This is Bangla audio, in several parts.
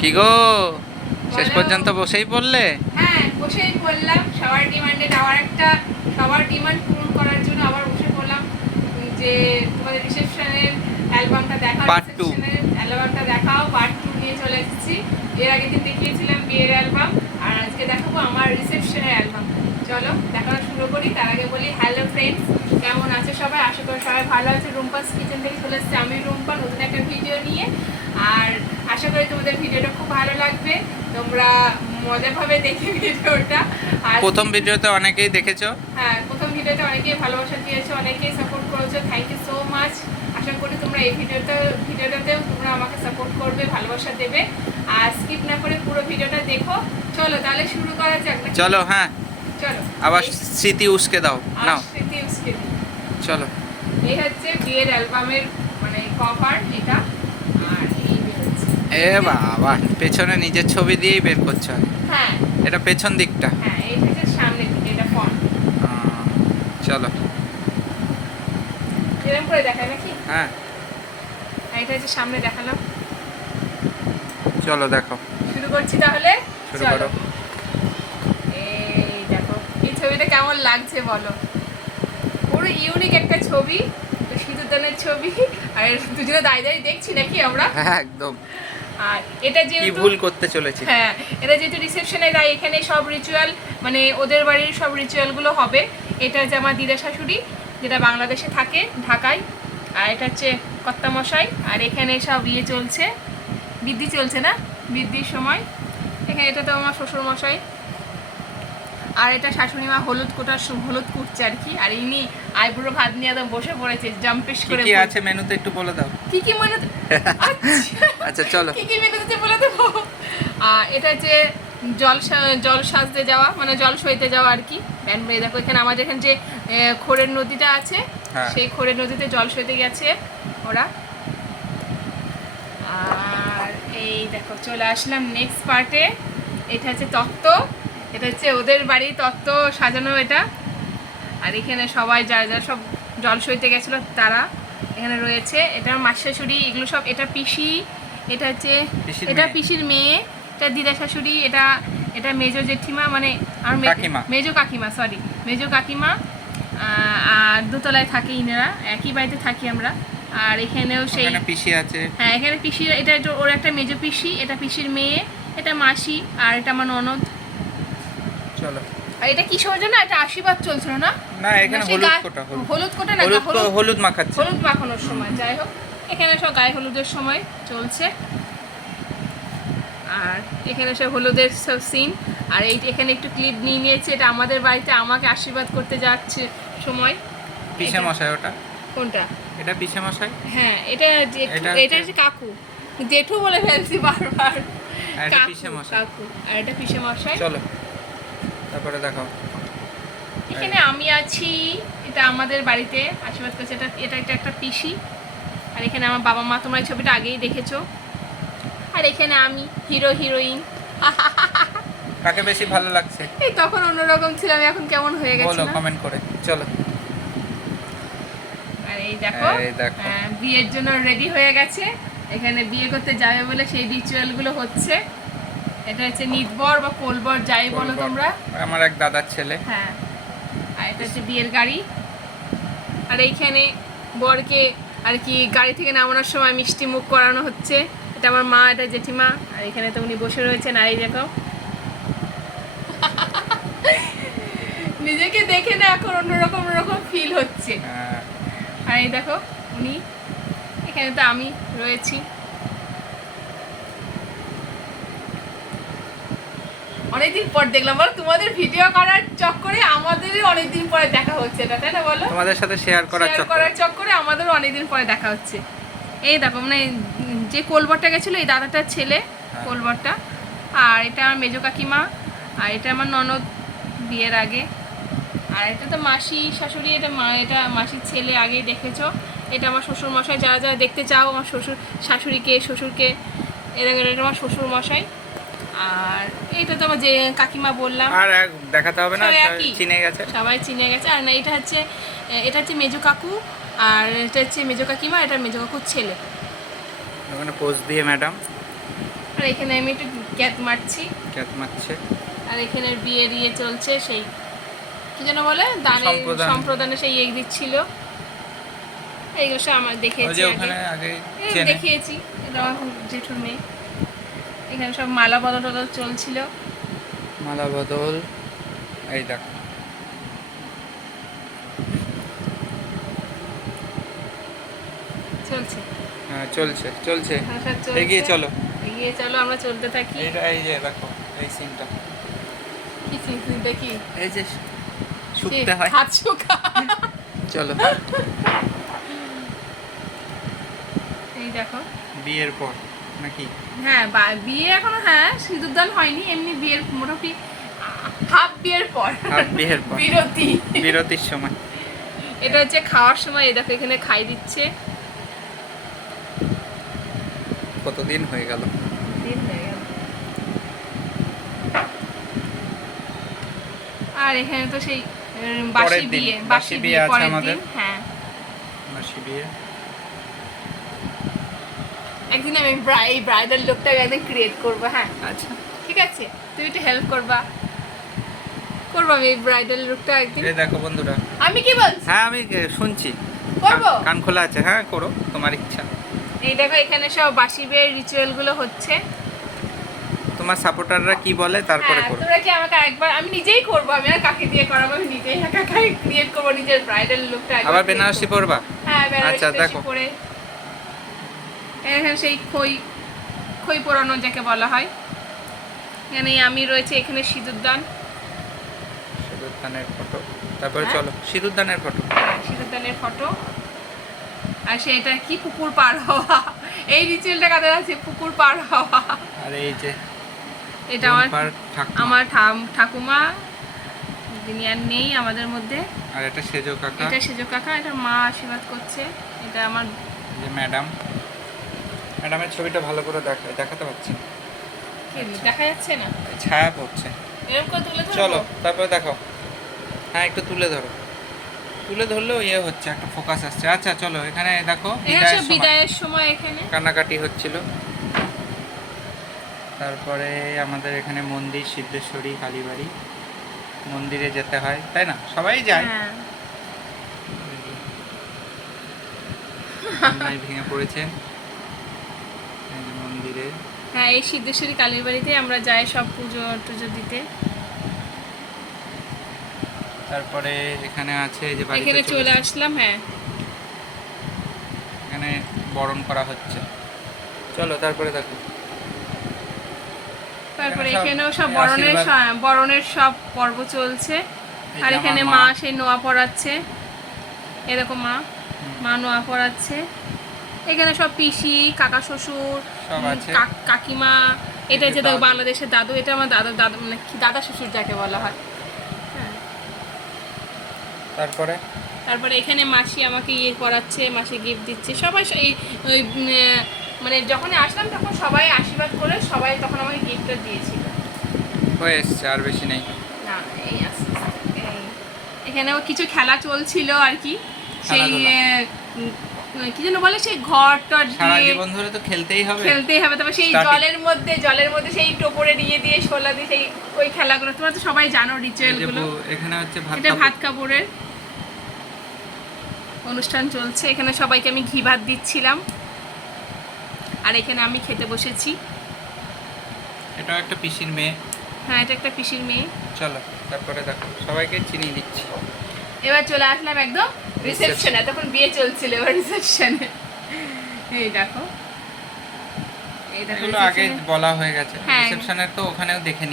কি গো, শেষ পর্যন্ত বসেই পড়লে? হ্যাঁ, বসেই পড়লাম। সবার ডিমান্ড পূরণ করার জন্য আবার বসে পড়লাম যে তোমাদের রিসেপশনের অ্যালবামটা দেখাও, পার্ট 2 রিসেপশনের অ্যালবামটা দেখাও। পার্ট 2 নিয়ে চলে এসেছি। এর আগে দিন দেখিয়েছিলাম বিয়ের অ্যালবাম, আর আজকে দেখাবো আমার রিসেপশনের অ্যালবাম। চলো দেখানো শুরু করি। তার আগে বলি হ্যালো ফ্রেন্ডস, কেমন আছে সবাই? আশা করি সবাই ভালো আছে। রুম্পাস কিচেন থেকে চলে এসেছি আমি, রুম্পা, নতুন একটা ভিডিও নিয়ে। আর আশা করি তোমাদের ভিডিওটা খুব ভালো লাগবে, তোমরা মজাভাবে দেখে ভিডিওটা। আর প্রথম ভিডিওতে অনেকেই দেখেছো। হ্যাঁ, প্রথম ভিডিওতে অনেকেই ভালোবাসা দিয়েছো, অনেকেই সাপোর্ট করেছো, থ্যাংক ইউ সো মাচ। আশা করি তোমরা এই ভিডিওটাতেও তোমরা আমাকে সাপোর্ট করবে, ভালোবাসা দেবে। আর স্কিপ না করে পুরো ভিডিওটা দেখো। চলো তাহলে শুরু করা যাক নাকি? চলো, হ্যাঁ, চলো। আবার স্মৃতি উস্কে দাও নাও। স্মৃতি উস্কে দিই। চলো। এই হচ্ছে বিয়ের অ্যালবামের মানে কভার এটা। আর এই বেরোচ্ছে। এ বাবা, পেছনে নিজের ছবি দিয়েই বের করছো। হ্যাঁ এটা পেছন দিকটা। হ্যাঁ, এই হচ্ছে সামনের দিকে, এটা ফন্ট। চলো। এরকম করে দেখায় নাকি? হ্যাঁ, আর এটা হচ্ছে সামনে দেখালাম। চলো দেখো। শুরু করছি তাহলে। শুরু চলো। করো। এই দেখো, এই ছবিটা কেমন লাগছে বলো? পুরো ইউনিক একটা ছবি, সিঁদুরদানের ছবি। আর দুজনে দাঁড়িয়ে দাঁড়িয়ে দেখছি নাকি আমরা? হ্যাঁ, একদম। আর এটা কি যেহেতু ভুল করতে চলেছি। হ্যাঁ, এটা যেহেতু রিসেপশনে, তাই এখানে সব রিচুয়াল মানে ওদের বাড়ির সব রিচুয়ালগুলো হবে। এটা হচ্ছে আমার দিদা শাশুড়ি, যেটা বাংলাদেশে থাকে, ঢাকায়। আর এটা হচ্ছে কর্তামশাই। আর এখানে সব ইয়ে চলছে, বৃদ্ধি চলছে না, বৃদ্ধির সময়। এখানে এটা তো আমার শ্বশুর মশাই। আর এটা শাশুড়ি মা হলুদ কুটছে আর কি। আর ইনি আইবুড়ো ভাত নিয়ে একদম বসে পড়েছে, জাম্পিশ করে। কি আছে মেনুতে একটু বলে দাও। কি মনে আচ্ছা চলো। কি মেনুতে বলে দেবো। আর এটা হচ্ছে জল সাজতে যাওয়া, মানে জল সইতে যাওয়া আর কি। দেখো এখানে আমাদের এখানে যে খোরের নদীটা আছে, হ্যাঁ। সেই খোরের নদীতে জল সইতে গেছে ওরা। আর এই দেখো চলে আসলাম নেক্সট পার্টে। এটা হচ্ছে তত্ত্ব, এটা হচ্ছে ওদের বাড়ির তত্ত্ব সাজানো এটা। আর এখানে সবাই যারা যারা সব জল সইতে গেছিলো তারা এখানে রয়েছে। এটা মাসি শাশুড়ি, এগুলো সব। এটা পিসি, এটা হচ্ছে এটা পিসির মেয়ে, এটা দিদা শাশুড়ি, এটা মেজো জেঠিমা, মানে আর মেজো কাকিমা, সরি মেজো কাকিমা। আর দোতলায় থাকে ইনারা, একই বাড়িতে থাকি আমরা। আর এখানেও সেই পিসি আছে। হ্যাঁ, এখানে পিসি, এটা ওর একটা মেজো পিসি, এটা পিসির মেয়ে, এটা মাসি, আর এটা আমার ননদ। চলো। আর এটা কি সময় জন্য একটা আশীর্বাদ চলছিল না? না, এখানে হলুদ কোটা না, হলুদ মাখাচ্ছে। হলুদ মাখানোর সময়, যাই হোক এখানে সব গায়ে হলুদের সময় চলছে। আর এখানে সব হলুদের সব সিন। আর এখানে একটু ক্লিপ নিয়ে নিয়েছে, এটা আমাদের বাড়িতে আমাকে আশীর্বাদ করতে যাচ্ছে সময়। পিসে মশাই ওটা? কোনটা? এটা পিসে মশাই। হ্যাঁ, এটা হচ্ছে কাকু, জেঠু বলে ফেলছি বারবার। কাকু। আর এটা পিসে মশাই। চলো তারপরে দেখাও। এখানে আমি আছি, এটা আমাদের বাড়িতে আশীর্বাদ করছে। এটা একটা পিসি। আর এখানে আমার বাবা মা, তোমরা এই ছবিটা আগেই দেখেছো। আর এখানে আমি হিরো হিরোইন। কাকে বেশি ভালো লাগছে? এই তখন অন্যরকম ছিলাম, এখন কেমন হয়ে গেছে বলো কমেন্ট করে। চলো। আর এই দেখো বিয়ের জন্য রেডি হয়ে গেছে, এখানে বিয়ে করতে যাবে বলে সেই রিচুয়ালগুলো হচ্ছে। এটা হচ্ছে নিতবর বা কোলবর, যাই বলো তোমরা। আমার এক দাদার ছেলে। হ্যাঁ। আর এটা হচ্ছে বিয়ের গাড়ি। আর এইখানে বরকে আর কি গাড়ি থেকে নামানোর সময় মিষ্টি মুখ করানো হচ্ছে। এটা আমার মা, এটা জেঠিমা। আর এখানে তো উনি বসে রয়েছেন। আর এই দেখো নিজেকে দেখে না এখন অন্যরকম ফিল হচ্ছে। আর এই দেখো উনি, এখানে তো আমি রয়েছি। অনেকদিন পর দেখলাম, বলো তোমাদের ভিডিও করার চক্করে আমাদেরই অনেকদিন পরে দেখা হচ্ছে, এটা তাই না বলো? তোমাদের সাথে শেয়ার করার চক্করে আমাদেরও অনেকদিন পরে দেখা হচ্ছে। এই দেখো মানে যে কোলবরটা গেছিলো, এই দাদাটার ছেলে কোলবরটা। আর এটা আমার মেজো কাকিমা। আর এটা আমার ননদ বিয়ের আগে। আর এটা তো মাসি শাশুড়ি, এটা মাসির ছেলে, আগেই দেখেছো। এটা আমার শ্বশুর মশাই, যারা যারা দেখতে চাও আমার শাশুড়িকে শ্বশুরকে, এটা আমার শ্বশুর মশাই। আর এইটা তো আমার যে কাকিমা বললাম, আর দেখাতে হবে না, সবাই চিনে গেছে। আর না, এটা হচ্ছে মেজো কাকু। আর এটা হচ্ছে মেজো কাকিমা, এটা মেজো কাকুর ছেলে। ওখানে পোজ দিয়ে ম্যাডাম। আর এখানে আমি একটু ক্যাত মারছি। ক্যাত মারছে। আর এখানে বিয়ের ইয়ে চলছে, সেই কি যেন বলে দানের সম্প্রদানে সেই ইয়ে দিচ্ছিল। এইগুলো সব আমার দেখিয়েছি আগে দেখিয়েছি। এটা এখন জেঠুর মেয়ে। এখানে সব মালা বদল টদল চলছিল। মালা বদল এই দেখো চলছে। হ্যাঁ চলছে চলছে। এগিয়ে চলো আমরা চলতে থাকি। এই যে দেখো এই সিনটা। কি সিনটা? কি এই যে শুকতে হয়, হাত শুকা। চলো। এই দেখো বিয়ের পর নাকি? হ্যাঁ বিয়ে এখনো, হ্যাঁ সিঁদুরদান হয়নি, এমনি বিয়ের মোটামুটি হাফ বিয়ের পর বিরতির সময়। এটা হচ্ছে খাওয়ার সময়। এই দেখো এখানে খাই দিচ্ছে। কতদিন হয়ে গেল। আর এখানে তো সেই বাসি বিয়ে আছে আমাদের। হ্যাঁ বাসি বিয়ে। একদিন আমি ব্রাইডাল লুকটা একদিন ক্রিয়েট করব। হ্যাঁ আচ্ছা ঠিক আছে, তুমি একটু হেল্প করবা। আমি ব্রাইডাল লুকটা একদিন। এই দেখো বন্ধুরা, আমি কি বলছি? হ্যাঁ আমি শুনছি, করবো। কান খোলা আছে। হ্যাঁ করো, তোমার ইচ্ছা। এই দেখো এখানে সব বাসি বিয়ের রিচুয়াল গুলো হচ্ছে। তোমার সাপোর্টাররা কি বলে তারপরে করো। তোমরা কি আমাকে একবার, আমি নিজেই করব, আমি আর কাকে দিয়ে করাবো, আমি নিজেই একা ক্রিয়েট করব নিজের ব্রাইডাল লুকটা। আবার বেনারসি পরবা? হ্যাঁ বেনারসি দেখো পরে। এখানে সেই খই পোড়ানো যাকে বলা হয়। এখানে আমি রয়েছে, এখানে সিঁদুরদানের ফটো। তারপরে চলো সিঁদুরদানের ফটো। সিঁদুরদানের ফটো। আর সেটা কি পুকুর পার হওয়া, এই রিচুয়ালটা কাদের আছে, পুকুর পার হওয়া। আর এই যে এটা আমার ঠাকুমা, যিনি আর নেই আমাদের মধ্যে। আর এটা সেজো কাকা। এটা মা আশীর্বাদ করছে। এটা আমার যে ম্যাডামের ছবিটা ভালো করে দেখাতে পাচ্ছি না। দেখা যাচ্ছে না, ছায়া পড়ছে। এরকম করে তুলে ধরো। চলো তারপরে দেখো। হ্যাঁ একটু তুলে ধরলেও ইয়ে হচ্ছে, একটা ফোকাস আসছে। আচ্ছা চলো এখানে দেখো বিদায়ের সময় এখানে কান্নাকাটি হচ্ছিল। তারপরে আমাদের এখানে মন্দির, সিদ্ধেশ্বরী কালীবাড়ি মন্দিরে যেতে হয়, তাই না? সবাই যায়। ভেঙে পড়েছে মন্দিরে। হ্যাঁ এই সিদ্ধেশ্বরী কালীবাড়িতে আমরা যাই সব পুজো দিতে। তারপরে এখানে আছে যে এখানে চলে আসলাম। হ্যাঁ এখানে বরণ করা হচ্ছে। চলো তারপরে দেখো। তারপরে এখানেও সব বরণের সব পর্ব চলছে। আর এখানে মা সেই নোয়া পড়াচ্ছে। এরকম মা নোয়া পড়াচ্ছে। এখানে সব পিসি, কাকা শ্বশুর, কাকিমা। এটা যে বাংলাদেশের দাদু, এটা আমার দাদু মানে দাদা শ্বশুর যাকে বলা হয়। তারপরে এখানে মাসি আমাকে ইয়ে করাচ্ছে, মাসি গিফট দিচ্ছে। সবাই ওই মানে যখন আসলাম তখন সবাই আশীর্বাদ করে সবাই তখন আমাকে গিফটটা দিয়েছিল। হয়ে এসছে, আর বেশি নেই। না এই এখানেও কিছু খেলা চলছিল আর কি। সেই কি যেন বলে, সেই ঘরটা সারা জীবন ধরে তো খেলতেই হবে। তবে সেই জলের মধ্যে সেই টোপরে দিয়ে শোলা দিয়ে সেই ওই খেলাগুলো তোমরা তো সবাই জানো রিচুয়াল গুলো। এখানে হচ্ছে ভাত কাপড়ের অনুষ্ঠান চলছে। এখানে সবাইকে আমি ঘি ভাত দিচ্ছিলাম। আর এখানে আমি খেতে বসেছি। এটা একটা পিসির মেয়ে। হ্যাঁ এটা একটা পিসির মেয়ে। চলো তারপরে দেখো, সবাইকে চিনি দিচ্ছি। এবার চলে আসলাম একদম রিসেপশনে। তখন বিয়ে চলছিল, এবার রিসেপশনে। এই দেখো এগুলো আগে বলা হয়ে গেছে। রিসেপশনে তো ওখানেও দেখে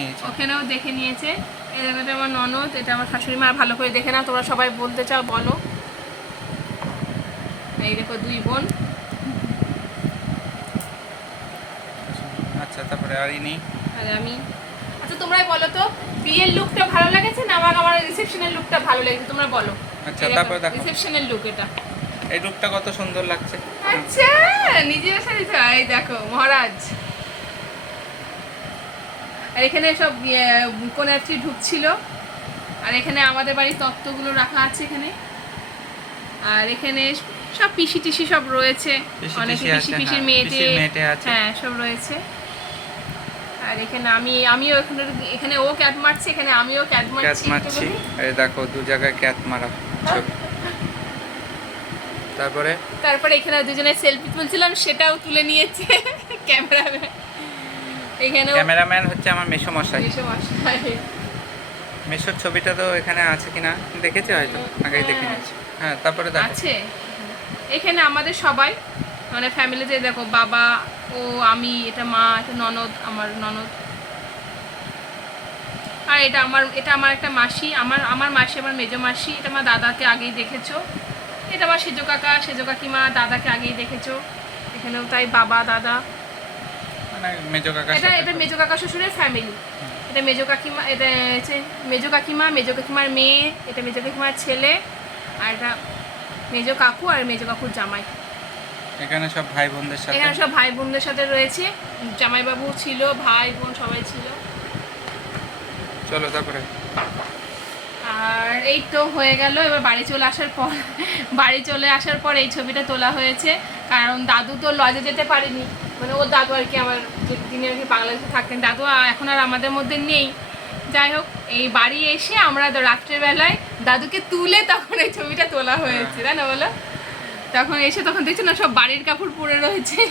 নিয়েছে। এই দেখো এটা আমার ননদ, এটা আমার শাশুড়ি মা। ভালো করে দেখে নাও, তোমরা সবাই বলতে চাও বলো। এই দেখো দুই বোন। আচ্ছা তারপরে আর আমি। আচ্ছা তোমরাই বলো তো, বিয়ের লুকটা ভালো লাগেছে না আমার রিসেপশনের লুকটা ভালো লেগেছে? তোমরা বলো। আচ্ছা তারপরে দেখো রিসেপশনের লুক। এই লুকটা কত সুন্দর লাগছে। আচ্ছা নিজের সাথে এই দেখো মহারাজ। আর এখানে সব কন্যাত্রী ঢুকছিল। আর এখানে আমাদের বাড়ির তত্ত্বগুলো রাখা আছে এখানে। আর এখানে সব পিসি টিসি সব রয়েছে, অনেক পিসির মেয়েটে। হ্যাঁ সব রয়েছে। আর এখানে আমিও এখানে ও ক্যাট মারছে, এখানে আমিও ক্যাট মারছি। এই দেখো দু জায়গায় ক্যাট মারা ছবি। তারপরে এখানে দুজনে সেলফি তুলছিলাম, সেটাও তুলে নিয়েছে ক্যামেরাম্যান। এখানে ক্যামেরাম্যান হচ্ছে আমার মেসোমশাই। মেসোর ছবিটা তো এখানে আছে কিনা দেখেছি, হয়তো আগেই দেখে নিয়েছি। হ্যাঁ, তারপরে দেখো আছে এখানে আমাদের সবাই মানে ফ্যামিলিতে, দেখো বাবা, ও, আমি, এটা মা, এটা ননদ, আমার ননদ, আর এটা আমার একটা মাসি, আমার মাসি, আমার মেজো মাসি। এটা আমার দাদাকে আগেই দেখেছো। এটা আমার সেজো কাকা, সেজো কাকিমা, দাদাকে আগেই দেখেছো। এখানেও তাই, বাবা, দাদা, মানে মেজো কাকা। এটা মেজো কাকা শ্বশুরের ফ্যামিলি। এটা মেজো কাকিমা, এটা হচ্ছে মেজো কাকিমা, মেজো কাকিমার মেয়ে, এটা মেজো কাকিমার ছেলে, আর এটা মেজো কাকু আর মেজো কাকুর জামাই। এখানে সব ভাই বোনদের সাথে রয়েছে। জামাইবাবু ছিল, ভাই বোন সবাই ছিল। চলো তারপরে। আর এই তো হয়ে গেল। এবার বাড়ি চলে আসার পর এই ছবিটা তোলা হয়েছে, কারণ দাদু তো লজে যেতে পারেনি, মানে ওর দাদু আর কি, আমার যিনি আর কি বাংলাদেশে থাকতেন, দাদু এখন আর আমাদের মধ্যে নেই। যাই হোক, এই বাড়ি এসে আমরা রাত্রেবেলায় দাদুকে তুলে তখন এই ছবিটা তোলা হয়েছে, তাই না বলো? তখন দেখছো না সব বাড়ির কাপড় পরে রয়েছে,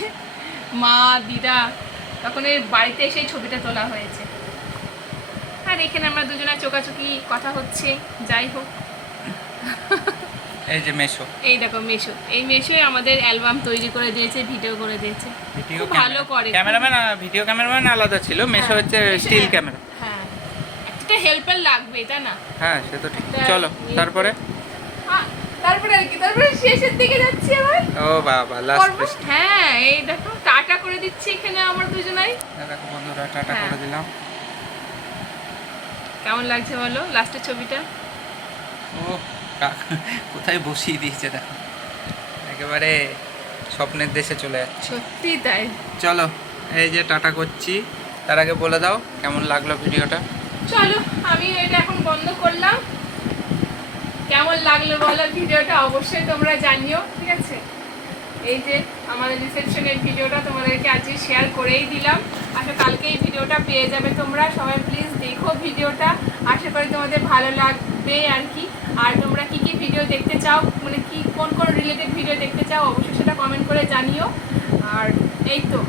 মা, দিদা, তখন এই বাড়িতে এসে এই ছবিটা তোলা হয়েছে। আর এখানে আমরা দুজনের চোকাচুকি কথা হচ্ছে। যাই হোক, এই যে মেশো, এই দেখো মেশো, এই মেশোই আমাদের অ্যালবাম তৈরি করে দিয়েছে, ভিডিও করে দিয়েছে, খুব ভালো করে। ভিডিও ক্যামেরাম্যান আলাদা ছিল, মেশো হচ্ছে স্টিল ক্যামেরা। হ্যাঁ, একটা হেল্পার লাগবে, তাই না? হ্যাঁ, সে তো ঠিক। চলো তারপরে আর কি, তারপরে শেষের দিকে যাচ্ছি আবার। ও বাবা, লাস্ট। হ্যাঁ, এই দেখো টাটা করে দিচ্ছি এখানে আমরা দুজনাই। দেখো বন্ধুরা, টাটা করে দিলাম। কেমন লাগছে বলো লাস্টের ছবিটা? ও কোথায় বসিয়ে দিয়েছে দেখো, একেবারে স্বপ্নের দেশে চলে যাচ্ছে। সত্যি তাই। চলো, এই যে টাটা করছি। তার আগে বলে দাও কেমন লাগলো ভিডিওটা। চলো, আমি এটা এখন বন্ধ করলাম। কেমন লাগলো বলো ভিডিওটা, অবশ্যই তোমরা জানিও, ঠিক আছে? এই যে আমাদের রিসেপশনের ভিডিওটা তোমাদেরকে আজকে শেয়ার করেই দিলাম। আশা কালকে এই ভিডিওটা পেয়ে যাবে তোমরা সবাই। প্লিজ দেখো ভিডিওটা, আশা করি তোমাদের ভালো লাগবে আর কি। আর তোমরা কি কি ভিডিও দেখতে চাও, মানে কি কোন রিলেটেড ভিডিও দেখতে চাও, অবশ্যই সেটা কমেন্ট করে জানিও। আর এই তো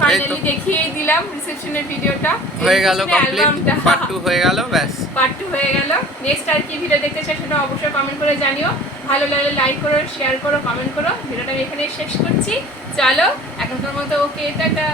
ফাইনালি দেখিয়েই দিলাম রিসেপশনের ভিডিওটা, হয়ে গেল কমপ্লিট। পার্ট 2 হয়ে গেল, ব্যাস পার্ট 2 হয়ে গেল। নেক্সট আর কি ভিডিও দেখতে চাও সেটা অবশ্যই কমেন্ট করে জানিও। ভালো লাগলে লাইক করো, শেয়ার করো, কমেন্ট করো। ভিডিওটা আমি এখানে শেষ করছি। চলো, এখনকার মতো ওকে, টাটা।